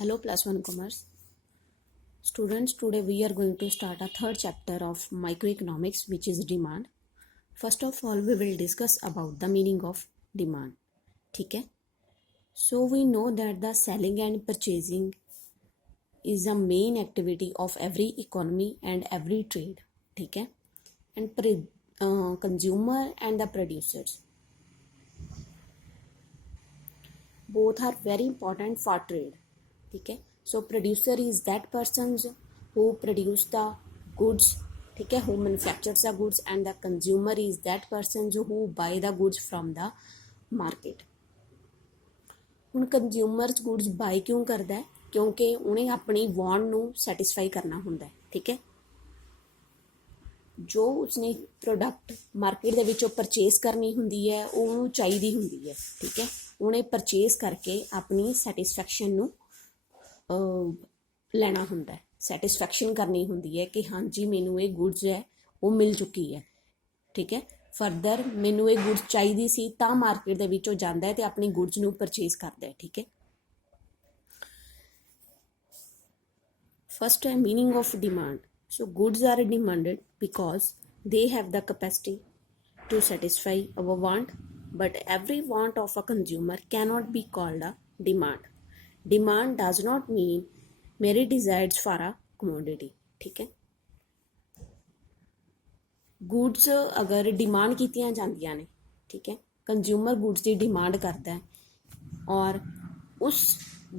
Hello plus one commerce students. Today we are going to start a third chapter of microeconomics, which is demand. First of all, we will discuss about the meaning of demand. ठीक है? So we know that the selling and purchasing is the main activity of every economy and every trade. ठीक है? And consumer and the producers both are very important for trade. ठीक है? So producer is that person who produce the goods, ठीक है, who manufactures the goods, and the consumer is that person who buy the goods from the market. ਹੁਣ consumer goods ਬਾਈ ਕਿਉਂ ਕਰਦਾ ਹੈ? ਕਿਉਂਕਿ ਉਹਨੇ ਆਪਣੀ ਵਾਂਟ ਨੂੰ ਸੈਟੀਸਫਾਈ ਕਰਨਾ ਹੁੰਦਾ ਹੈ। ਠੀਕ ਹੈ, ਜੋ ਉਸਨੇ ਪ੍ਰੋਡਕਟ ਮਾਰਕੀਟ ਦੇ ਵਿੱਚੋਂ ਪਰਚੇਸ ਕਰਨੀ ਹੁੰਦੀ ਹੈ, ਉਹਨੂੰ ਚਾਹੀਦੀ ਹੁੰਦੀ ਹੈ। ਠੀਕ ਹੈ, ਉਹਨੇ ਪਰਚੇਸ ਕਰਕੇ ਆਪਣੀ ਸੈਟਿਸਫੈਕਸ਼ਨ ਨੂੰ ਲੈਣਾ ਹੁੰਦਾ ਹੈ, ਸੈਟਿਸਫੈਕਸ਼ਨ ਕਰਨੀ ਹੁੰਦੀ ਹੈ ਕਿ ਹਾਂਜੀ ਮੈਨੂੰ ਇਹ ਗੁੱਡਸ ਹੈ ਉਹ ਮਿਲ ਚੁੱਕੀ ਹੈ। ਠੀਕ ਹੈ, ਫਰਦਰ ਮੈਨੂੰ ਇਹ ਗੁੱਡਸ ਚਾਹੀਦੀ ਸੀ ਤਾਂ ਮਾਰਕੀਟ ਦੇ ਵਿੱਚੋਂ ਜਾਂਦਾ ਹੈ ਤੇ ਆਪਣੀ ਗੁੱਡਸ ਨੂੰ ਪਰਚੇਸ ਕਰਦਾ ਹੈ। ਠੀਕ ਹੈ, ਫਸਟ ਹੈ meaning of demand. So goods are demanded because they have the capacity to satisfy our want, but every want of a consumer cannot be called a demand. Demand does not mean mere desires for a commodity. ठीक है, goods ਅਗਰ demand ਕੀਤੀਆਂ ਜਾਂਦੀਆਂ ਨੇ, ਠੀਕ ਹੈ, consumer goods ਦੀ demand ਕਰਦਾ ਹੈ ਔਰ ਉਸ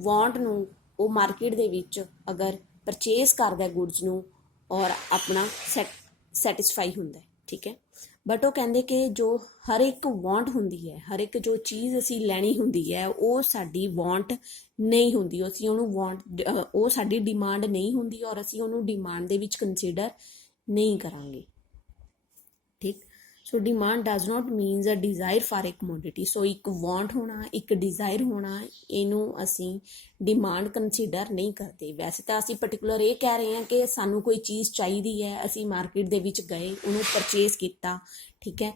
ਵਾਂਟ ਨੂੰ ਉਹ ਮਾਰਕੀਟ ਦੇ ਵਿੱਚ ਅਗਰ ਪਰਚੇਸ ਕਰਦਾ ਗੁੱਡਸ ਨੂੰ ਔਰ ਆਪਣਾ ਸੈਟਿਸਫਾਈ ਹੁੰਦਾ ਹੈ। ਠੀਕ ਹੈ, ਬਟ ਉਹ ਕਹਿੰਦੇ ਕਿ ਜੋ ਹਰ ਇੱਕ ਵਾਂਟ ਹੁੰਦੀ ਹੈ, ਹਰ ਇੱਕ ਜੋ ਚੀਜ਼ ਅਸੀਂ ਲੈਣੀ ਹੁੰਦੀ ਹੈ ਉਹ ਸਾਡੀ ਵਾਂਟ ਨਹੀਂ ਹੁੰਦੀ, ਅਸੀਂ ਉਹਨੂੰ ਵਾਂਟ, ਉਹ ਸਾਡੀ ਡਿਮਾਂਡ ਨਹੀਂ ਹੁੰਦੀ ਔਰ ਅਸੀਂ ਉਹਨੂੰ ਡਿਮਾਂਡ ਦੇ ਵਿੱਚ ਕੰਸੀਡਰ ਨਹੀਂ ਕਰਾਂਗੇ। ਠੀਕ, so demand does not means a desire for a commodity. So ਇੱਕ ਵਾਂਟ ਹੋਣਾ, ਇੱਕ ਡਿਜ਼ਾਇਰ ਹੋਣਾ, ਇਹਨੂੰ ਅਸੀਂ ਡਿਮਾਂਡ ਕੰਸੀਡਰ ਨਹੀਂ ਕਰਦੇ। ਵੈਸੇ ਤਾਂ ਅਸੀਂ ਪਰਟੀਕੂਲਰ ਇਹ ਕਹਿ ਰਹੇ ਹਾਂ ਕਿ ਸਾਨੂੰ ਕੋਈ ਚੀਜ਼ ਚਾਹੀਦੀ ਹੈ, ਅਸੀਂ ਮਾਰਕੀਟ ਦੇ ਵਿੱਚ ਗਏ, ਉਹਨੂੰ ਪਰਚੇਸ ਕੀਤਾ, ਠੀਕ ਹੈ,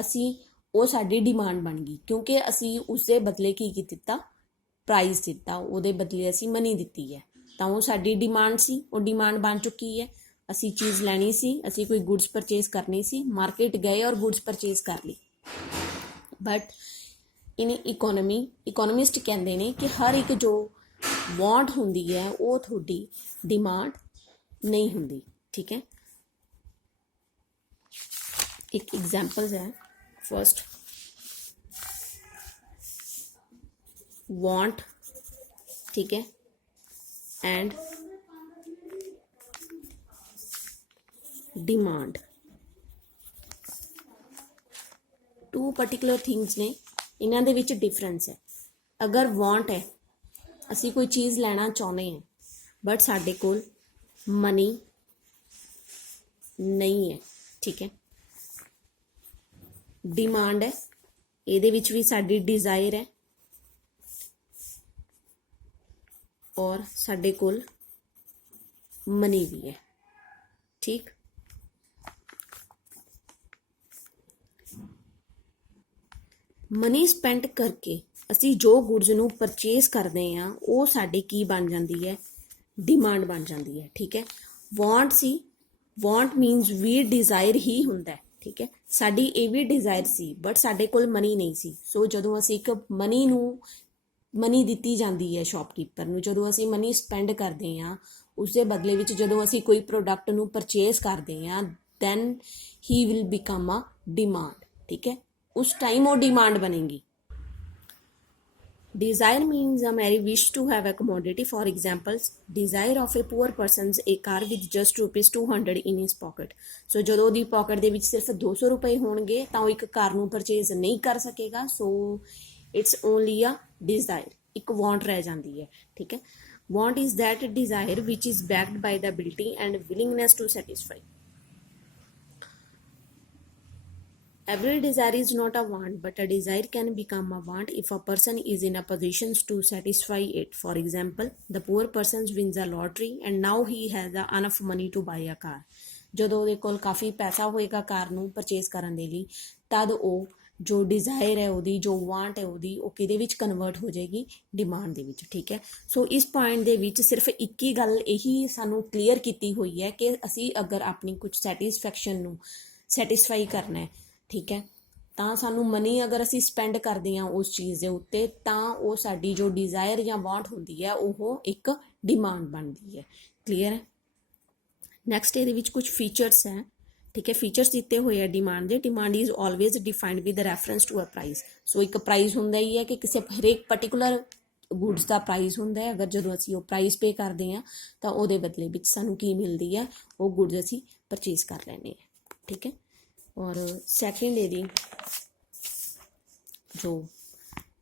ਅਸੀਂ ਉਹ ਸਾਡੀ ਡਿਮਾਂਡ ਬਣ ਗਈ ਕਿਉਂਕਿ ਅਸੀਂ ਉਸਦੇ ਬਦਲੇ ਕੀ ਦਿੱਤਾ, ਪ੍ਰਾਈਸ ਦਿੱਤਾ, ਉਹਦੇ ਬਦਲੇ ਅਸੀਂ ਮਨੀ ਦਿੱਤੀ ਹੈ, ਤਾਂ ਉਹ ਸਾਡੀ ਡਿਮਾਂਡ ਸੀ, ਉਹ ਡਿਮਾਂਡ ਬਣ ਚੁੱਕੀ ਹੈ। ਅਸੀਂ ਚੀਜ਼ ਲੈਣੀ ਸੀ, ਅਸੀਂ ਕੋਈ ਗੁੱਡਸ ਪਰਚੇਸ ਕਰਨੀ ਸੀ, ਮਾਰਕੀਟ ਗਏ ਔਰ ਗੁੱਡਸ ਪਰਚੇਸ ਕਰ ਲਈ। ਬਟ ਇਨ ਇਕੋਨੋਮਿਸਟ ਕਹਿੰਦੇ ਨੇ ਕਿ ਹਰ ਇੱਕ ਜੋ ਵਾਂਟ ਹੁੰਦੀ ਹੈ ਉਹ ਤੁਹਾਡੀ ਡਿਮਾਂਡ ਨਹੀਂ ਹੁੰਦੀ। ਠੀਕ ਹੈ, ਇੱਕ ਐਗਜ਼ਾਮਪਲਸ ਹੈ। ਫਸਟ ਵਾਂਟ, ਠੀਕ ਹੈ, and demand, to particular things ने, इन्हां दे विच डिफरेंस है। अगर वांट है, असी कोई चीज़ लेना चाहते हैं बट साडे कोल मनी नहीं है, ठीक है। डिमांड है, इहदे विच भी साडी डिज़ायर है और साडे कोल मनी भी है। ठीक, ਮਨੀ ਸਪੈਂਡ ਕਰਕੇ ਅਸੀਂ ਜੋ ਗੁੱਡਸ ਨੂੰ ਪਰਚੇਸ ਕਰਦੇ ਹਾਂ ਉਹ ਸਾਡੀ ਕੀ ਬਣ ਜਾਂਦੀ ਹੈ, ਡਿਮਾਂਡ ਬਣ ਜਾਂਦੀ ਹੈ। ਠੀਕ ਹੈ, ਵਾਂਟ ਸੀ, ਵਾਂਟ ਮੀਨਸ ਵੀ ਡਿਜ਼ਾਇਰ ਹੀ ਹੁੰਦਾ ਹੈ। ਠੀਕ ਹੈ, ਸਾਡੀ ਇਹ ਵੀ ਡਿਜ਼ਾਇਰ ਸੀ ਬਟ ਸਾਡੇ ਕੋਲ ਮਨੀ ਨਹੀਂ ਸੀ। ਸੋ ਜਦੋਂ ਅਸੀਂ ਇੱਕ ਮਨੀ ਦਿੱਤੀ ਜਾਂਦੀ ਹੈ ਸ਼ੌਪਕੀਪਰ ਨੂੰ, ਜਦੋਂ ਅਸੀਂ ਮਨੀ ਸਪੈਂਡ ਕਰਦੇ ਹਾਂ ਉਸਦੇ ਬਦਲੇ ਵਿੱਚ ਜਦੋਂ ਅਸੀਂ ਕੋਈ ਪ੍ਰੋਡਕਟ ਨੂੰ ਪਰਚੇਸ ਕਰਦੇ ਹਾਂ, then he will become a demand. ਠੀਕ ਹੈ, उस टाइम वो डिमांड बनेगी। Desire means a mere wish to have a commodity. For examples, desire of a poor person a car with just ₹200 in his pocket. So जो ਉਹਦੀ pocket ਦੇ ਵਿੱਚ ਸਿਰਫ 200 ਰੁਪਏ ਹੋਣਗੇ ਤਾਂ ਉਹ ਇੱਕ ਕਾਰ ਨੂੰ ਪਰਚੇਜ਼ ਨਹੀਂ ਕਰ ਸਕੇਗਾ। So it's only a desire, ਇੱਕ ਵਾਂਟ ਰਹਿ ਜਾਂਦੀ ਹੈ। ਠੀਕ ਹੈ, want is that desire which is backed by the ability and willingness to satisfy. Every desire is not a want, but a desire can become a want if a person is in a position to satisfy it. For example, the poor person wins a lottery and now he has enough money to buy a car. ਜਦੋਂ ਉਹਦੇ ਕੋਲ ਕਾਫੀ ਪੈਸਾ ਹੋਏਗਾ ਕਾਰ ਨੂੰ purchase ਕਰਨ ਦੇ ਲਈ, ਤਦ ਉਹ ਜੋ ਡਿਜ਼ਾਇਰ ਹੈ ਉਹਦੀ, ਜੋ ਵਾਂਟ ਹੈ ਉਹਦੀ, ਉਹ ਕਿਹਦੇ ਵਿੱਚ ਕਨਵਰਟ ਹੋ ਜਾਏਗੀ, ਡਿਮਾਂਡ ਦੇ ਵਿੱਚ। ਠੀਕ ਹੈ, ਸੋ ਇਸ ਪੁਆਇੰਟ ਦੇ ਵਿੱਚ ਸਿਰਫ ਇੱਕ ਹੀ ਗੱਲ ਇਹੀ ਸਾਨੂੰ ਕਲੀਅਰ ਕੀਤੀ ਹੋਈ ਹੈ ਕਿ ਅਸੀਂ ਅਗਰ ਆਪਣੀ ਕੁਝ ਸੈਟਿਸਫੈਕਸ਼ਨ ਨੂੰ ਸੈਟਿਸਫਾਈ ਕਰਨਾ ਹੈ, ਠੀਕ ਹੈ, ਤਾਂ ਸਾਨੂੰ ਮਨੀ ਅਗਰ ਅਸੀਂ ਸਪੈਂਡ ਕਰਦੇ ਹਾਂ ਉਸ ਚੀਜ਼ ਦੇ ਉੱਤੇ, ਤਾਂ ਉਹ ਸਾਡੀ ਜੋ ਡਿਜ਼ਾਇਰ ਜਾਂ ਵਾਂਟ ਹੁੰਦੀ ਹੈ ਉਹ ਇੱਕ ਡਿਮਾਂਡ ਬਣਦੀ ਹੈ। ਕਲੀਅਰ ਹੈ। ਨੈਕਸਟ ਇਹਦੇ ਵਿੱਚ ਕੁਝ ਫੀਚਰਸ ਹੈ। ਠੀਕ ਹੈ, ਫੀਚਰਸ ਦਿੱਤੇ ਹੋਏ ਆ ਡਿਮਾਂਡ ਦੇ। Demand is always defined with reference to a price. So ਇੱਕ ਪ੍ਰਾਈਸ ਹੁੰਦਾ ਹੀ ਹੈ ਕਿ ਕਿਸੇ ਹਰੇਕ ਪਰਟੀਕੂਲਰ ਗੁੱਡਸ ਦਾ ਪ੍ਰਾਈਸ ਹੁੰਦਾ ਹੈ। ਅਗਰ ਜਦੋਂ ਅਸੀਂ ਉਹ ਪ੍ਰਾਈਸ ਪੇ ਕਰਦੇ ਹਾਂ ਤਾਂ ਉਹਦੇ ਬਦਲੇ ਵਿੱਚ ਸਾਨੂੰ ਕੀ ਮਿਲਦੀ ਹੈ, ਉਹ ਗੁੱਡਸ ਅਸੀਂ ਪਰਚੇਸ ਕਰ ਲੈਂਦੇ ਹਾਂ। ਠੀਕ ਹੈ, ਔਰ ਸੈਕਿੰਡ ਇਹਦੀ ਜੋ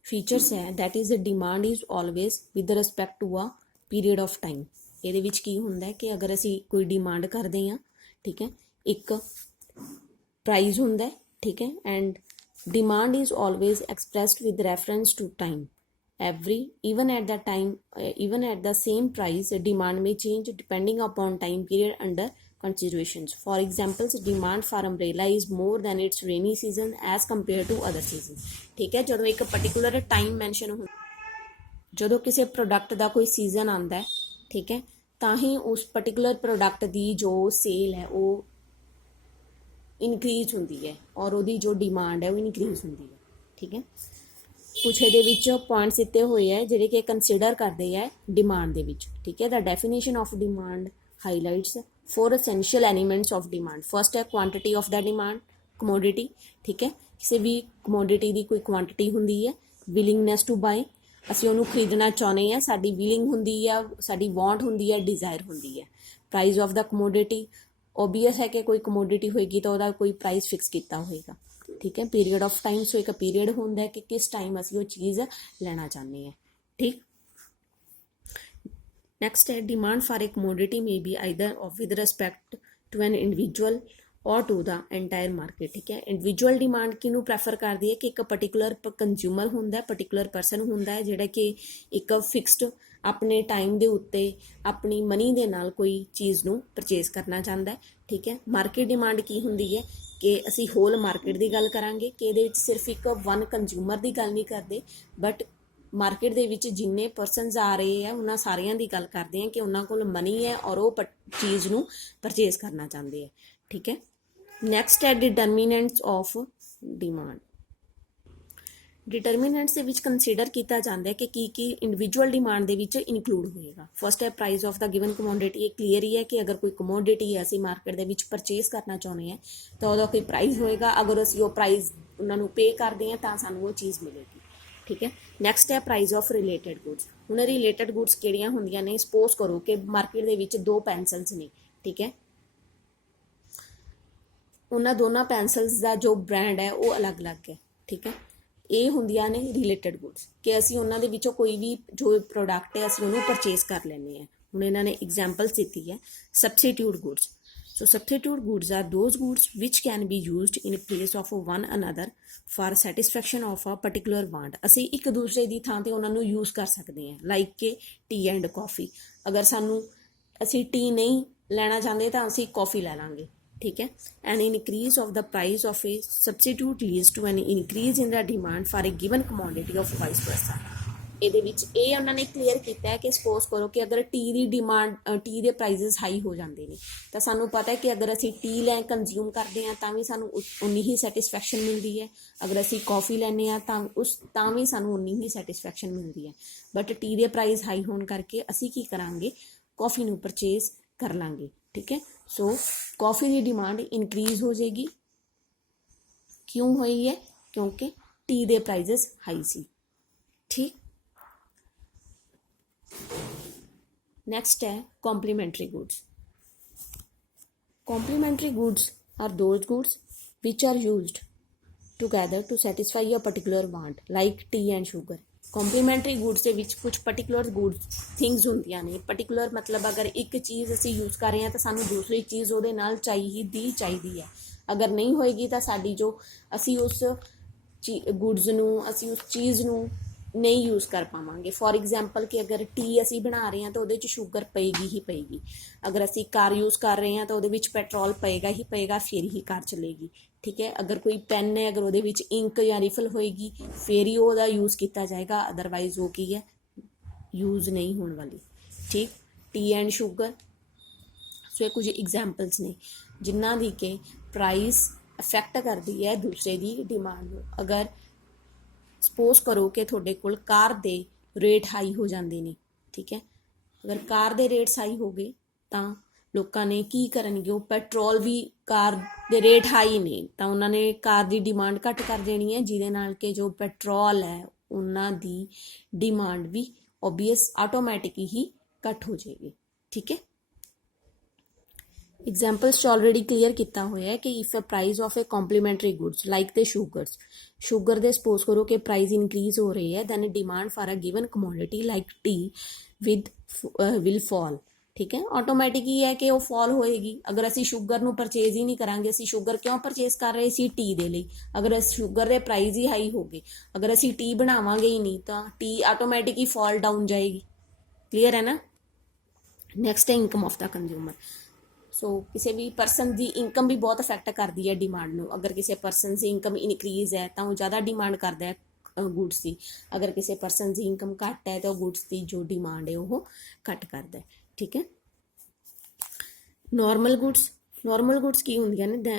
ਫੀਚਰਸ ਹੈ that is demand is always with respect to a period of time. ਇਹਦੇ ਵਿੱਚ ਕੀ ਹੁੰਦਾ ਕਿ ਅਗਰ ਅਸੀਂ ਕੋਈ ਡਿਮਾਂਡ ਕਰਦੇ ਹਾਂ, ਠੀਕ ਹੈ, ਇੱਕ ਪ੍ਰਾਈਸ ਹੁੰਦਾ ਹੈ, ਠੀਕ ਹੈ, and demand is always expressed with reference to time even at the time even at the same price demand may change depending upon time period under considerations. For example, demand for umbrella is more than its rainy season as compared to other seasons. ठीक है, ਜਦੋਂ ਇੱਕ particular time mention ਹੁੰਦਾ, ਜਦੋਂ ਕਿਸੇ product ਦਾ ਕੋਈ season ਆਉਂਦਾ ਹੈ, ਠੀਕ ਹੈ, ਤਾਂ ਹੀ ਉਸ ਪਰਟੀਕੂਲਰ ਪ੍ਰੋਡਕਟ ਦੀ ਜੋ ਸੇਲ ਹੈ ਉਹ ਇਨਕਰੀਜ਼ ਹੁੰਦੀ ਹੈ ਔਰ ਉਹਦੀ ਜੋ ਡਿਮਾਂਡ ਹੈ ਉਹ ਇਨਕਰੀਜ਼ ਹੁੰਦੀ ਹੈ। ਠੀਕ ਹੈ, ਕੁਛ ਇਹਦੇ ਵਿੱਚ ਪੁਆਇੰਟਸ ਦਿੱਤੇ ਹੋਏ ਹੈ ਜਿਹੜੇ ਕਿ ਕੰਸੀਡਰ ਕਰਦੇ ਹੈ ਡਿਮਾਂਡ ਦੇ ਵਿੱਚ। ਠੀਕ ਹੈ, the definition of demand highlights 4 essential elements of demand. First ਹੈ quantity of the demand, commodity. ਠੀਕ ਹੈ, ਕਿਸੇ ਵੀ ਕਮੋਡਿਟੀ ਦੀ ਕੋਈ ਕੁਆਂਟਿਟੀ ਹੁੰਦੀ ਹੈ। ਵਿਲਿੰਗਨੈਸ ਟੂ ਬਾਈ, ਅਸੀਂ ਉਹਨੂੰ ਖਰੀਦਣਾ ਚਾਹੁੰਦੇ ਹਾਂ, ਸਾਡੀ ਵਿਲਿੰਗ ਹੁੰਦੀ ਹੈ, ਸਾਡੀ ਵਾਂਟ ਹੁੰਦੀ ਹੈ, ਡਿਜ਼ਾਇਰ ਹੁੰਦੀ ਹੈ। ਪ੍ਰਾਈਸ ਆਫ ਦਾ ਕਮੋਡਿਟੀ, ਓਬੀਅਸ ਹੈ ਕਿ ਕੋਈ ਕਮੋਡਿਟੀ ਹੋਏਗੀ ਤਾਂ ਉਹਦਾ ਕੋਈ ਪ੍ਰਾਈਸ ਫਿਕਸ ਕੀਤਾ ਹੋਏਗਾ। ਠੀਕ ਹੈ, ਪੀਰੀਅਡ ਆਫ ਟਾਈਮ, ਸੋ ਇੱਕ ਪੀਰੀਅਡ ਹੁੰਦਾ ਹੈ ਕਿ ਕਿਸ ਟਾਈਮ ਅਸੀਂ ਉਹ ਚੀਜ਼ ਲੈਣਾ ਚਾਹੁੰਦੇ ਹਾਂ। ਠੀਕ, ਨੈਕਸਟ ਹੈ demand for a commodity may be either with respect to an individual or to the entire market. ਠੀਕ ਹੈ, ਇੰਡੀਵਿਜੂਅਲ ਡਿਮਾਂਡ ਕਿਹਨੂੰ ਪ੍ਰੈਫਰ ਕਰਦੀ ਹੈ ਕਿ ਇੱਕ ਪਰਟੀਕੂਲਰ ਕੰਜ਼ਿਊਮਰ ਹੁੰਦਾ, ਪਰਟੀਕੂਲਰ ਪਰਸਨ ਹੁੰਦਾ ਹੈ ਜਿਹੜਾ ਕਿ ਇੱਕ ਫਿਕਸਡ ਆਪਣੇ ਟਾਈਮ ਦੇ ਉੱਤੇ ਆਪਣੀ ਮਨੀ ਦੇ ਨਾਲ ਕੋਈ ਚੀਜ਼ ਨੂੰ ਪਰਚੇਸ ਕਰਨਾ ਚਾਹੁੰਦਾ ਹੈ। ਠੀਕ ਹੈ, ਮਾਰਕੀਟ ਡਿਮਾਂਡ ਕੀ ਹੁੰਦੀ ਹੈ ਕਿ ਅਸੀਂ ਹੋਲ ਮਾਰਕੀਟ ਦੀ ਗੱਲ ਕਰਾਂਗੇ ਕਿ ਇਹਦੇ ਵਿੱਚ ਸਿਰਫ ਇੱਕ ਵਨ ਕੰਜ਼ਿਊਮਰ ਦੀ ਗੱਲ ਨਹੀਂ ਕਰਦੇ, ਬਟ ਮਾਰਕੀਟ ਦੇ ਵਿੱਚ ਜਿੰਨੇ ਪਰਸਨਸ ਆ ਰਹੇ ਆ ਉਹਨਾਂ ਸਾਰਿਆਂ ਦੀ ਗੱਲ ਕਰਦੇ ਆ ਕਿ ਉਹਨਾਂ ਕੋਲ ਮਨੀ ਹੈ ਔਰ ਉਹ ਚੀਜ਼ ਨੂੰ ਪਰਚੇਸ ਕਰਨਾ ਚਾਹੁੰਦੇ ਆ। ਠੀਕ ਹੈ, ਨੈਕਸਟ ਹੈ ਡਿਟਰਮੀਨੈਂਟਸ ਆਫ ਡਿਮਾਂਡ। ਡਿਟਰਮੀਨੈਂਟਸ ਦੇ ਵਿੱਚ ਕੰਸੀਡਰ ਕੀਤਾ ਜਾਂਦਾ ਹੈ ਕਿ ਕੀ ਇੰਡੀਵਿਜੂਅਲ ਡਿਮਾਂਡ ਦੇ ਵਿੱਚ ਇਨਕਲੂਡ ਹੋਏਗਾ। ਫਸਟ ਹੈ price of the given commodity. ਇਹ ਕਲੀਅਰ ਹੀ ਹੈ ਕਿ ਅਗਰ ਕੋਈ ਕਮੋਡਿਟੀ ਹੈ ਅਸੀਂ ਮਾਰਕੀਟ ਦੇ ਵਿੱਚ ਪਰਚੇਸ ਕਰਨਾ ਚਾਹੁੰਦੇ ਹਾਂ ਤਾਂ ਉਹਦਾ ਕੋਈ ਪ੍ਰਾਈਸ ਹੋਏਗਾ। ਅਗਰ ਅਸੀਂ ਉਹ ਪ੍ਰਾਈਸ ਉਹਨਾਂ ਨੂੰ ਪੇ ਕਰਦੇ ਹਾਂ ਤਾਂ ਸਾਨੂੰ ਉਹ ਚੀਜ਼ ਮਿਲੇਗੀ। ਠੀਕ ਹੈ, ਨੈਕਸਟ ਹੈ ਪ੍ਰਾਈਸ ਆਫ ਰਿਲੇਟਡ ਗੁੱਡਸ। ਹੁਣ ਰਿਲੇਟਡ ਗੁੱਡਸ ਕਿਹੜੀਆਂ ਹੁੰਦੀਆਂ ਨੇ? ਸਪੋਜ਼ ਕਰੋ ਕਿ ਮਾਰਕੀਟ ਦੇ ਵਿੱਚ 2 ਪੈਨਸਲਸ ਨੇ। ਠੀਕ ਹੈ, ਉਹਨਾਂ ਦੋਨਾਂ ਪੈਨਸਲਸ ਦਾ ਜੋ ਬ੍ਰਾਂਡ ਹੈ ਉਹ ਅਲੱਗ-ਅਲੱਗ ਹੈ। ਠੀਕ ਹੈ, ਇਹ ਹੁੰਦੀਆਂ ਨੇ ਰਿਲੇਟਡ ਗੁੱਡਸ ਕਿ ਅਸੀਂ ਉਹਨਾਂ ਦੇ ਵਿੱਚੋਂ ਕੋਈ ਵੀ ਜੋ ਪ੍ਰੋਡਕਟ ਹੈ ਅਸੀਂ ਉਹਨੂੰ ਪਰਚੇਸ ਕਰ ਲੈਂਦੇ ਹਾਂ। ਹੁਣ ਇਹਨਾਂ ਨੇ ਐਗਜ਼ਾਮਪਲਸ ਦਿੱਤੀ ਹੈ substitute goods. So substitute goods are those goods which can be used in place of one another for satisfaction of a particular want. ਅਸੀਂ ਇੱਕ ਦੂਸਰੇ ਦੀ ਥਾਂ ਤੇ ਉਹਨਾਂ ਨੂੰ ਯੂਜ਼ ਕਰ ਸਕਦੇ ਹਾਂ, ਲਾਈਕ ਕਿ ਟੀ ਐਂਡ ਕੌਫੀ। ਅਗਰ ਅਸੀਂ ਟੀ ਨਹੀਂ ਲੈਣਾ ਚਾਹੁੰਦੇ ਤਾਂ ਅਸੀਂ ਕੌਫੀ ਲੈ ਲਾਂਗੇ। ਠੀਕ ਹੈ, an increase of the price of a substitute leads to an increase in the demand for a given commodity of vice versa. ਇਹਦੇ ਵਿੱਚ ਇਹ ਉਹਨਾਂ ਨੇ ਕਲੀਅਰ ਕੀਤਾ ਹੈ ਕਿ ਸਪੋਜ਼ ਕਰੋ ਕਿ ਅਗਰ ਟੀ ਦੇ ਪ੍ਰਾਈਸਿਸ ਹਾਈ ਹੋ ਜਾਂਦੇ ਨੇ ਤਾਂ ਸਾਨੂੰ ਪਤਾ ਹੈ ਕਿ ਅਗਰ ਅਸੀਂ ਟੀ ਕੰਜ਼ਿਊਮ ਕਰਦੇ ਹਾਂ ਤਾਂ ਵੀ ਸਾਨੂੰ ਉਨੀ ਹੀ ਸੈਟਿਸਫੈਕਸ਼ਨ ਮਿਲਦੀ ਹੈ। ਅਗਰ ਅਸੀਂ ਕੌਫੀ ਲੈਂਦੇ ਹਾਂ ਤਾਂ ਵੀ ਸਾਨੂੰ ਉਨੀ ਹੀ ਸੈਟਿਸਫੈਕਸ਼ਨ ਮਿਲਦੀ ਹੈ। ਬਟ ਟੀ ਦੇ ਪ੍ਰਾਈਸ ਹਾਈ ਹੋਣ ਕਰਕੇ ਅਸੀਂ ਕੀ ਕਰਾਂਗੇ? ਕੌਫੀ ਨੂੰ ਪਰਚੇਸ ਕਰ ਲਾਂਗੇ। ਠੀਕ ਹੈ, ਸੋ ਕੌਫੀ ਦੀ ਡਿਮਾਂਡ ਇਨਕਰੀਜ਼ ਹੋ ਜਾਏਗੀ। ਕਿਉਂ ਹੋਈ ਹੈ? ਕਿਉਂਕਿ ਟੀ ਦੇ ਪ੍ਰਾਈਸਿਸ ਹਾਈ ਸੀ। ਠੀਕ, next है complementary goods. Complementary goods are those goods which are used together to satisfy a particular want, like tea and sugar. Complementary goods ਦੇ ਵਿੱਚ ਕੁਝ particular goods things ਹੁੰਦੀਆਂ ਨੇ। particular ਮਤਲਬ ਅਗਰ ਇੱਕ ਚੀਜ਼ ਅਸੀਂ ਯੂਜ਼ ਕਰ ਰਹੇ ਹਾਂ ਤਾਂ ਸਾਨੂੰ ਦੂਸਰੀ ਚੀਜ਼ ਉਹਦੇ ਨਾਲ ਚਾਹੀਦੀ ਹੈ। ਅਗਰ ਨਹੀਂ ਹੋਏਗੀ ਤਾਂ ਸਾਡੀ ਜੋ ਅਸੀਂ ਉਸ ਗੁੱਡਸ ਨੂੰ ਅਸੀਂ ਉਸ ਚੀਜ਼ ਨੂੰ ਨਹੀਂ ਯੂਜ਼ ਕਰ ਪਾਵਾਂਗੇ। ਫੋਰ ਐਗਜ਼ਾਮਪਲ ਕਿ ਅਗਰ ਟੀ ਅਸੀਂ ਬਣਾ ਰਹੇ ਹਾਂ ਤਾਂ ਉਹਦੇ 'ਚ ਸ਼ੂਗਰ ਪਏਗੀ ਹੀ ਪਏਗੀ। ਅਗਰ ਅਸੀਂ ਕਾਰ ਯੂਜ਼ ਕਰ ਰਹੇ ਹਾਂ ਤਾਂ ਉਹਦੇ ਵਿੱਚ ਪੈਟਰੋਲ ਪਏਗਾ ਹੀ ਪਏਗਾ, ਫਿਰ ਹੀ ਕਾਰ ਚੱਲੇਗੀ। ਠੀਕ ਹੈ, ਅਗਰ ਕੋਈ ਪੈਨ ਹੈ, ਅਗਰ ਉਹਦੇ ਵਿੱਚ ਇੰਕ ਜਾਂ ਰਿਫਲ ਹੋਏਗੀ ਫਿਰ ਹੀ ਉਹਦਾ ਯੂਜ਼ ਕੀਤਾ ਜਾਏਗਾ, ਅਦਰਵਾਈਜ਼ ਉਹ ਕੀ ਹੈ, ਯੂਜ਼ ਨਹੀਂ ਹੋਣ ਵਾਲੀ। ਠੀਕ, ਟੀ ਐਂਡ ਸ਼ੂਗਰ। ਸੋ ਇਹ ਕੁਝ ਐਗਜ਼ਾਮਪਲਸ ਨੇ ਜਿਨ੍ਹਾਂ ਦੀ ਕਿ ਪ੍ਰਾਈਸ ਅਫੈਕਟ ਕਰਦੀ ਹੈ ਦੂਸਰੇ ਦੀ ਡਿਮਾਂਡ ਨੂੰ। ਅਗਰ ਸਪੋਜ਼ ਕਰੋ ਕਿ ਤੁਹਾਡੇ ਕੋਲ ਕਾਰ ਦੇ ਰੇਟ ਹਾਈ ਹੋ ਜਾਂਦੇ ਨੇ, ਠੀਕ ਹੈ, ਅਗਰ ਕਾਰ ਦੇ ਰੇਟਸ ਹਾਈ ਹੋ ਗਏ ਤਾਂ ਲੋਕਾਂ ਨੇ ਕੀ ਕਰਨਗੇ, ਉਹ ਪੈਟਰੋਲ ਵੀ, ਕਾਰ ਦੇ ਰੇਟ ਹਾਈ ਨੇ ਤਾਂ ਉਹਨਾਂ ਨੇ ਕਾਰ ਦੀ ਡਿਮਾਂਡ ਘੱਟ ਕਰ ਦੇਣੀ ਹੈ, ਜਿਹਦੇ ਨਾਲ ਕਿ ਜੋ ਪੈਟਰੋਲ ਹੈ ਉਹਨਾਂ ਦੀ ਡਿਮਾਂਡ ਵੀ ਓਬਵੀਅਸ ਆਟੋਮੈਟਿਕ ਹੀ ਘੱਟ ਹੋ ਜਾਏਗੀ। ਠੀਕ ਹੈ, ਐਗਜ਼ਾਮਪਲਸ 'ਚ ਆਲਰੇਡੀ ਕਲੀਅਰ ਕੀਤਾ ਹੋਇਆ ਹੈ ਕਿ if a price of a complementary goods like the sugar ਦੇ ਸਪੋਜ਼ ਕਰੋ ਕਿ ਪ੍ਰਾਈਸ ਇਨਕਰੀਜ਼ ਹੋ ਰਹੀ ਹੈ, then demand for a given commodity like tea will fall. ਠੀਕ ਹੈ, ਆਟੋਮੈਟਿਕ ਹੀ ਹੈ ਕਿ ਉਹ ਫਾਲ ਹੋਏਗੀ। ਅਗਰ ਅਸੀਂ ਸ਼ੂਗਰ ਨੂੰ ਪਰਚੇਜ਼ ਹੀ ਨਹੀਂ ਕਰਾਂਗੇ, ਅਸੀਂ ਸ਼ੂਗਰ ਕਿਉਂ ਪਰਚੇਜ਼ ਕਰ ਰਹੇ ਸੀ, ਟੀ ਦੇ ਲਈ। ਅਗਰ ਸ਼ੂਗਰ ਦੇ ਪ੍ਰਾਈਸ ਹੀ ਹਾਈ ਹੋ ਗਏ, ਅਗਰ ਅਸੀਂ ਟੀ ਬਣਾਵਾਂਗੇ ਹੀ ਨਹੀਂ ਤਾਂ ਟੀ ਆਟੋਮੈਟਿਕ ਹੀ ਫਾਲ ਡਾਊਨ ਜਾਏਗੀ। ਕਲੀਅਰ ਹੈ ਨਾ। ਨੈਕਸਟ ਹੈ ਇਨਕਮ ਆਫ ਦਾ ਕੰਜ਼ਿਊਮਰ। ਸੋ ਕਿਸੇ ਵੀ ਪਰਸਨ ਦੀ ਇਨਕਮ ਵੀ ਬਹੁਤ ਅਫੈਕਟ ਕਰਦੀ ਹੈ ਡਿਮਾਂਡ ਨੂੰ। ਅਗਰ ਕਿਸੇ ਪਰਸਨ ਦੀ ਇਨਕਮ ਇਨਕਰੀਜ਼ ਹੈ ਤਾਂ ਉਹ ਜ਼ਿਆਦਾ ਡਿਮਾਂਡ ਕਰਦਾ ਹੈ ਗੁੱਡਸ ਦੀ। ਅਗਰ ਕਿਸੇ ਪਰਸਨ ਦੀ ਇਨਕਮ ਘੱਟ ਹੈ ਤਾਂ ਉਹ ਗੁੱਡਸ ਦੀ ਜੋ ਡਿਮਾਂਡ ਹੈ ਉਹ ਘੱਟ ਕਰਦਾ ਹੈ। ਠੀਕ ਹੈ, ਨੋਰਮਲ ਗੁੱਡਸ ਕੀ ਹੁੰਦੀਆਂ ਨੇ,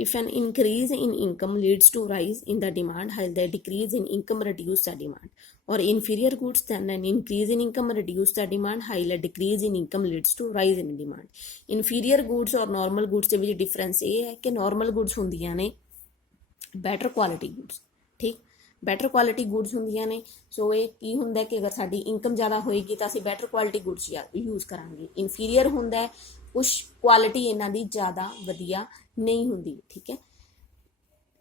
if an increase in income leads to rise in the demand while the decrease in income reduce the demand, or inferior goods then an increase in income reduce the demand while a decrease in income leads to rise in demand। inferior goods और normal goods ਦੇ ਵਿੱਚ difference ਇਹ ਹੈ ਕਿ normal goods ਹੁੰਦੀਆਂ ਨੇ better quality goods। ਠੀਕ, better quality goods ਹੁੰਦੀਆਂ ਨੇ। ਸੋ ਇਹ ਕੀ ਹੁੰਦਾ ਕਿ ਅਗਰ ਸਾਡੀ ਇਨਕਮ ਜ਼ਿਆਦਾ ਹੋਏਗੀ ਤਾਂ ਅਸੀਂ ਬੈਟਰ ਕੁਆਲਿਟੀ ਗੁੱਡਸ ਯੂਜ਼ ਕਰਾਂਗੇ। ਇਨਫੀਰੀਅਰ ਹੁੰਦਾ ਕੁਛ ਕੁਆਲਿਟੀ ਇਹਨਾਂ ਦੀ ਜ਼ਿਆਦਾ ਵਧੀਆ ਨਹੀਂ ਹੁੰਦੀ। ਠੀਕ ਹੈ,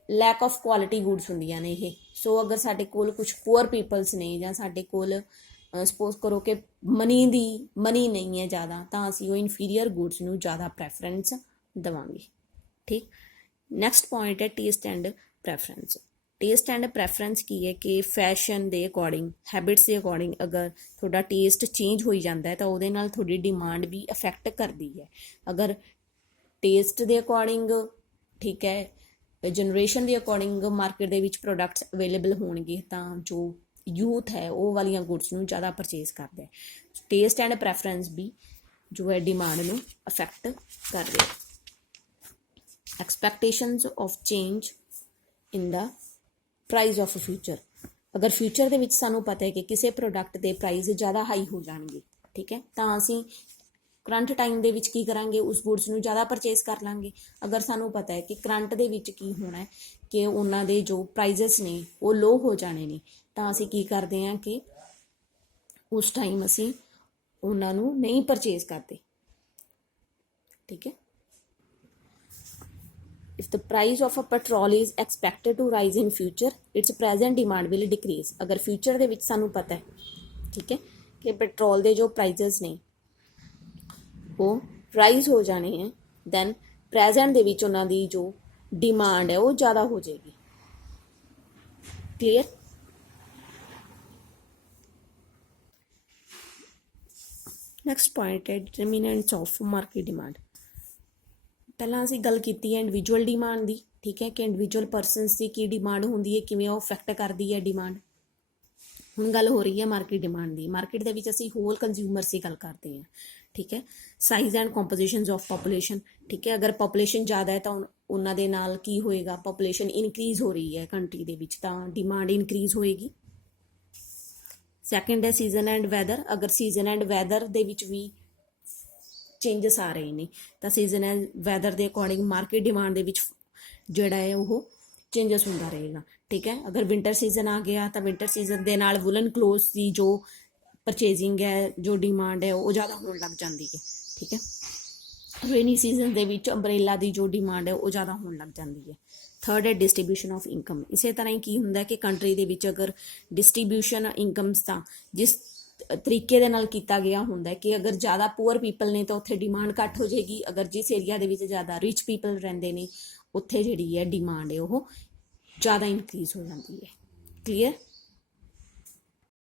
ਲੈਕ ਆਫ ਕੁਆਲਿਟੀ ਗੁੱਡਸ ਹੁੰਦੀਆਂ ਨੇ ਇਹ। ਸੋ ਅਗਰ ਸਾਡੇ ਕੋਲ ਕੁਛ ਪੂਅਰ ਪੀਪਲਸ ਨੇ ਜਾਂ ਸਾਡੇ ਕੋਲ ਸਪੋਜ਼ ਕਰੋ ਕਿ ਮਨੀ ਨਹੀਂ ਹੈ ਜ਼ਿਆਦਾ, ਤਾਂ ਅਸੀਂ ਉਹ ਇਨਫੀਰੀਅਰ ਗੁੱਡਸ ਨੂੰ ਜ਼ਿਆਦਾ ਪ੍ਰੈਫਰੈਂਸ ਦੇਵਾਂਗੇ। ਠੀਕ, ਨੈਕਸਟ ਪੁਆਇੰਟ ਹੈ taste and preference. Taste and preference ਕੀ ਹੈ ਕਿ ਫੈਸ਼ਨ ਦੇ ਅਕੋਰਡਿੰਗ, ਹੈਬਿਟਸ ਦੇ ਅਕੋਰਡਿੰਗ ਅਗਰ ਤੁਹਾਡਾ ਟੇਸਟ ਚੇਂਜ ਹੋਈ ਜਾਂਦਾ ਹੈ ਤਾਂ ਉਹਦੇ ਨਾਲ ਤੁਹਾਡੀ ਡਿਮਾਂਡ ਵੀ ਅਫੈਕਟ ਕਰਦੀ ਹੈ। ਅਗਰ ਟੇਸਟ ਦੇ ਅਕੋਰਡਿੰਗ, ਠੀਕ ਹੈ, ਜਨਰੇਸ਼ਨ ਦੇ ਅਕੋਰਡਿੰਗ ਮਾਰਕੀਟ ਦੇ ਵਿੱਚ ਪ੍ਰੋਡਕਟਸ ਅਵੇਲੇਬਲ ਹੋਣਗੇ ਤਾਂ ਜੋ ਯੂਥ ਹੈ ਉਹ ਵਾਲੀਆਂ ਗੁੱਡਸ ਨੂੰ ਜ਼ਿਆਦਾ ਪਰਚੇਜ਼ ਕਰਦਾ ਹੈ। ਟੇਸਟ ਐਂਡ ਪ੍ਰੈਫਰੈਂਸ ਵੀ ਜੋ ਹੈ ਡਿਮਾਂਡ ਨੂੰ ਅਫੈਕਟ ਕਰ ਰਿਹਾ। Expectations of change in the price of future. ਅਗਰ ਫਿਊਚਰ ਦੇ ਵਿੱਚ ਸਾਨੂੰ ਪਤਾ ਹੈ ਕਿ ਕਿਸੇ ਪ੍ਰੋਡਕਟ ਦੇ ਪ੍ਰਾਈਸ ਜ਼ਿਆਦਾ ਹਾਈ ਹੋ ਜਾਣਗੇ, ਠੀਕ ਹੈ, ਤਾਂ ਅਸੀਂ ਕਰੰਟ ਟਾਈਮ ਦੇ ਵਿੱਚ ਕੀ ਕਰਾਂਗੇ, ਉਸ ਗੁੱਡਸ ਨੂੰ ਜ਼ਿਆਦਾ ਪਰਚੇਜ਼ ਕਰ ਲਾਂਗੇ। ਅਗਰ ਸਾਨੂੰ ਪਤਾ ਹੈ ਕਿ ਕਰੰਟ ਦੇ ਵਿੱਚ ਕੀ ਹੋਣਾ ਹੈ ਕਿ ਉਹਨਾਂ ਦੇ ਜੋ ਪ੍ਰਾਈਜ਼ਸ ਨੇ ਉਹ ਲੋ ਹੋ ਜਾਣੇ ਨੇ, ਤਾਂ ਅਸੀਂ ਕੀ ਕਰਦੇ ਹਾਂ ਕਿ ਉਸ ਟਾਈਮ ਅਸੀਂ ਉਹਨਾਂ ਨੂੰ ਨਹੀਂ ਪਰਚੇਜ਼ ਕਰਦੇ। ਠੀਕ ਹੈ, if the price of a petrol is expected to rise in future, its present demand will decrease। ਅਗਰ ਫਿਊਚਰ ਦੇ ਵਿੱਚ ਸਾਨੂੰ ਪਤਾ ਹੈ, ਠੀਕ ਹੈ, ਕਿ ਪੈਟਰੋਲ ਦੇ ਜੋ ਪ੍ਰਾਈਜ਼ਸ ਨੇ ਉਹ ਰਾਈਜ਼ ਹੋ ਜਾਣੇ ਹੈ, ਦੈਨ ਪ੍ਰੈਜ਼ੈਂਟ ਦੇ ਵਿੱਚ ਉਹਨਾਂ ਦੀ ਜੋ ਡਿਮਾਂਡ ਹੈ ਉਹ ਜ਼ਿਆਦਾ ਹੋ ਜਾਏਗੀ। ਕਲੀਅਰ। ਨੈਕਸਟ ਪੁਆਇੰਟ ਹੈ ਡਿਟਰਮੀਨੈਂਟਸ ਆਫ ਮਾਰਕੀਟ ਡਿਮਾਂਡ। ਪਹਿਲਾਂ ਅਸੀਂ ਗੱਲ ਕੀਤੀ ਹੈ ਇੰਡੀਵਿਜੂਅਲ ਡਿਮਾਂਡ ਦੀ, ਠੀਕ ਹੈ, ਕਿ ਇੰਡੀਵਿਜੂਅਲ ਪਰਸਨਸ ਦੀ ਕੀ ਡਿਮਾਂਡ ਹੁੰਦੀ ਹੈ, ਕਿਵੇਂ ਉਹ ਅਫੈਕਟ ਕਰਦੀ ਹੈ ਡਿਮਾਂਡ। ਹੁਣ ਗੱਲ ਹੋ ਰਹੀ ਹੈ ਮਾਰਕੀਟ ਡਿਮਾਂਡ ਦੀ। ਮਾਰਕੀਟ ਦੇ ਵਿੱਚ ਅਸੀਂ ਹੋਲ ਕੰਜ਼ਿਊਮਰਸ ਦੀ ਗੱਲ ਕਰਦੇ ਹਾਂ। ਠੀਕ ਹੈ, size and compositions of population. ਠੀਕ ਹੈ, ਅਗਰ ਪਾਪੂਲੇਸ਼ਨ ਜ਼ਿਆਦਾ ਹੈ ਤਾਂ ਉਹਨਾਂ ਦੇ ਨਾਲ ਕੀ ਹੋਏਗਾ, ਪਾਪੂਲੇਸ਼ਨ ਇਨਕਰੀਜ਼ ਹੋ ਰਹੀ ਹੈ ਕੰਟਰੀ ਦੇ ਵਿੱਚ ਤਾਂ ਡਿਮਾਂਡ ਇਨਕਰੀਜ਼ ਹੋਏਗੀ। ਸੈਕਿੰਡ ਹੈ ਸੀਜ਼ਨ ਐਂਡ ਵੈਦਰ। ਅਗਰ ਸੀਜ਼ਨ ਐਂਡ ਵੈਦਰ ਦੇ ਵਿੱਚ ਵੀ ਚੇਂਜਸ ਆ ਰਹੇ ਨੇ ਤਾਂ ਸੀਜ਼ਨ ਐਂਡ ਵੈਦਰ ਦੇ ਅਕੋਰਡਿੰਗ ਮਾਰਕੀਟ ਡਿਮਾਂਡ ਦੇ ਵਿੱਚ ਜਿਹੜਾ ਹੈ ਉਹ ਚੇਂਜਸ ਹੁੰਦਾ ਰਹੇਗਾ। ਠੀਕ ਹੈ, ਅਗਰ ਵਿੰਟਰ ਸੀਜ਼ਨ ਆ ਗਿਆ ਤਾਂ ਵਿੰਟਰ ਸੀਜ਼ਨ ਦੇ ਨਾਲ ਵੁਲਨ ਕਲੋਥਸ ਦੀ ਜੋ ਪਰਚੇਜ਼ਿੰਗ ਹੈ, ਜੋ ਡਿਮਾਂਡ ਹੈ ਉਹ ਜ਼ਿਆਦਾ ਹੋਣ ਲੱਗ ਜਾਂਦੀ ਹੈ। ਠੀਕ ਹੈ, ਰੇਨੀ ਸੀਜ਼ਨ ਦੇ ਵਿੱਚ ਅੰਬਰੇਲਾ ਦੀ ਜੋ ਡਿਮਾਂਡ ਹੈ ਉਹ ਜ਼ਿਆਦਾ ਹੋਣ ਲੱਗ ਜਾਂਦੀ ਹੈ। ਥਰਡ ਹੈ ਡਿਸਟਰੀਬਿਊਸ਼ਨ ਆਫ ਇਨਕਮ। ਇਸੇ ਤਰ੍ਹਾਂ ਹੀ ਕੀ ਹੁੰਦਾ ਕਿ ਕੰਟਰੀ ਦੇ ਵਿੱਚ ਅਗਰ ਡਿਸਟਰੀਬਿਊਸ਼ਨ ਇਨਕਮਸ ਦਾ ਜਿਸ ਤਰੀਕੇ ਦੇ ਨਾਲ ਕੀਤਾ ਗਿਆ ਹੁੰਦਾ ਕਿ ਅਗਰ ਜ਼ਿਆਦਾ ਪੂਅਰ ਪੀਪਲ ਨੇ ਤਾਂ ਉੱਥੇ ਡਿਮਾਂਡ ਘੱਟ ਹੋ ਜਾਏਗੀ। ਅਗਰ ਜਿਸ ਏਰੀਆ ਦੇ ਵਿੱਚ ਜ਼ਿਆਦਾ ਰਿਚ ਪੀਪਲ ਰਹਿੰਦੇ ਨੇ ਉੱਥੇ ਜਿਹੜੀ ਹੈ ਡਿਮਾਂਡ ਹੈ ਉਹ ਜ਼ਿਆਦਾ ਇਨਕਰੀਜ਼ ਹੋ ਜਾਂਦੀ ਹੈ। ਕਲੀਅਰ।